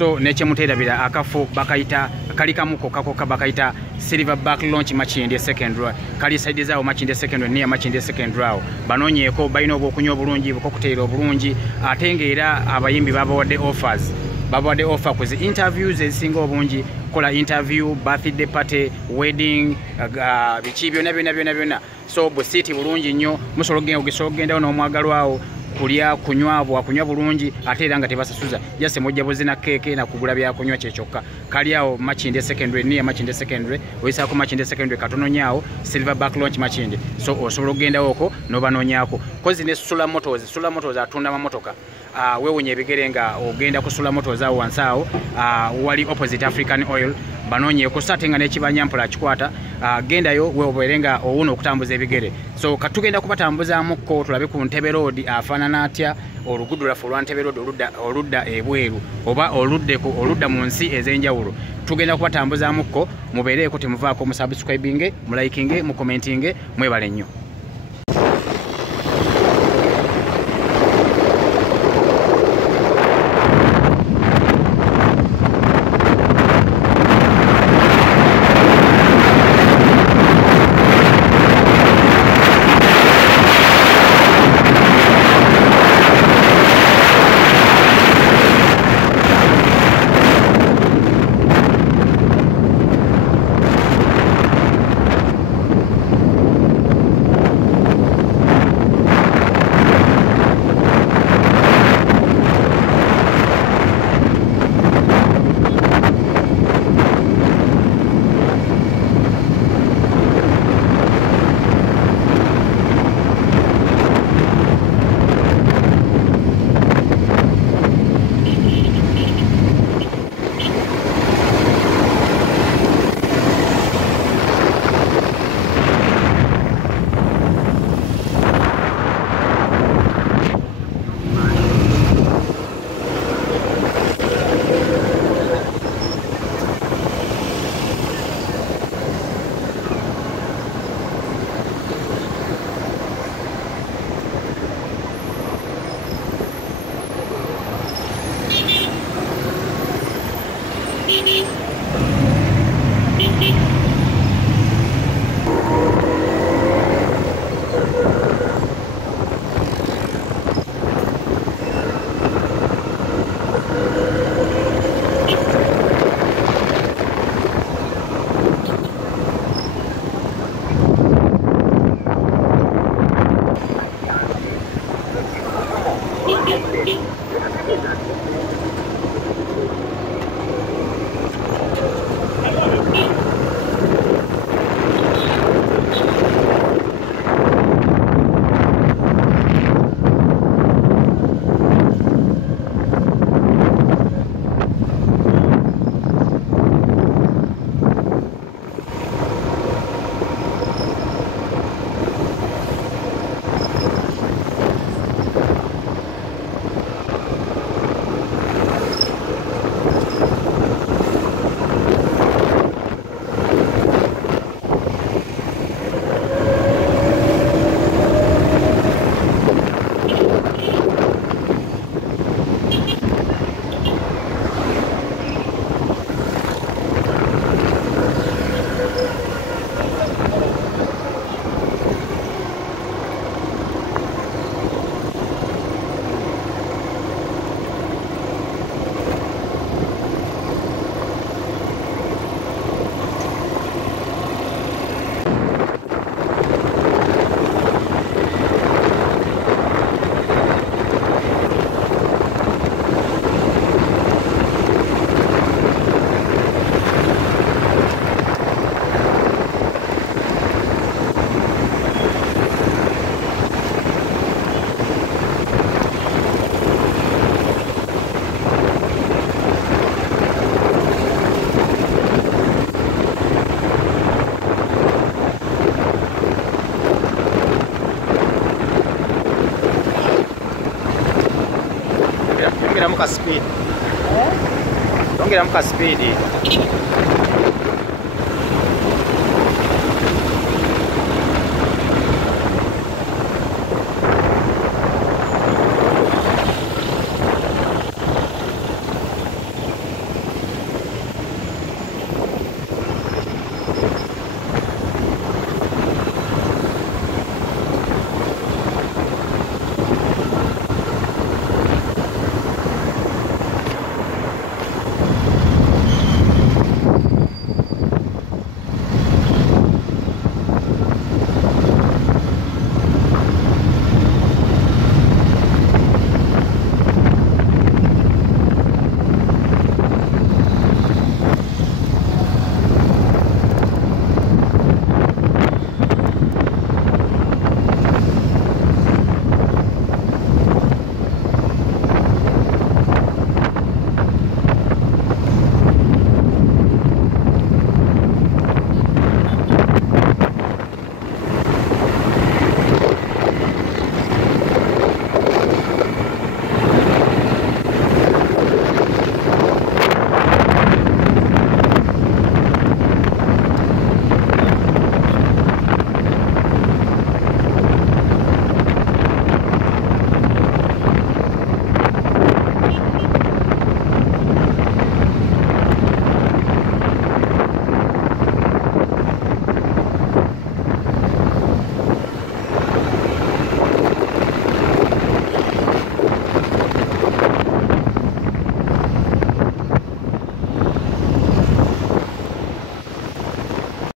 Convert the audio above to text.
So neche muterabira akafu bakaita kalikamuko kakoka bakaita silver back launch match in the second row kali side zao match in the second row near match in the second row banonyeko bayino okunywa bulungi bukokutero bulungi atenge era abayimbi babawadde offers babawadde offer kuzi interviews ezisinga obungi kola interview birthday party wedding bichibyo nabyo so bositi bulungi nnyo musologenda n'omwagalwawo kulya kunywa bulungi ate era nga tebasasuza jase mojja bozina keke na kugula bya kunywa kyekyoka kali awo match in the secondary near match in the secondary oyisa ku match in the secondary katono nyaawo silver back launch match in so osobola ogenda oko nobanonyako kozi ne sula motors atunda mamotoka wewonye ebigere nga ogenda kusula motors awo wansaawo wali opposite African Oil banonye kusatenga n'ekibanyampola kikwata gendayo weoberenga owuno okutambuza ebigere so katugenda kubatambuza mukko tulabe ku Ntebe road afaanana atya olugudo lwafu lwa Ntebe road oludda ebweru oba oludda mu nsi ez'enjawulo tugenda kubatambuza mukko mubeereko temuvaako mu subscribing mu liking mu commenting mwebale nnyo. Ongera muka speed.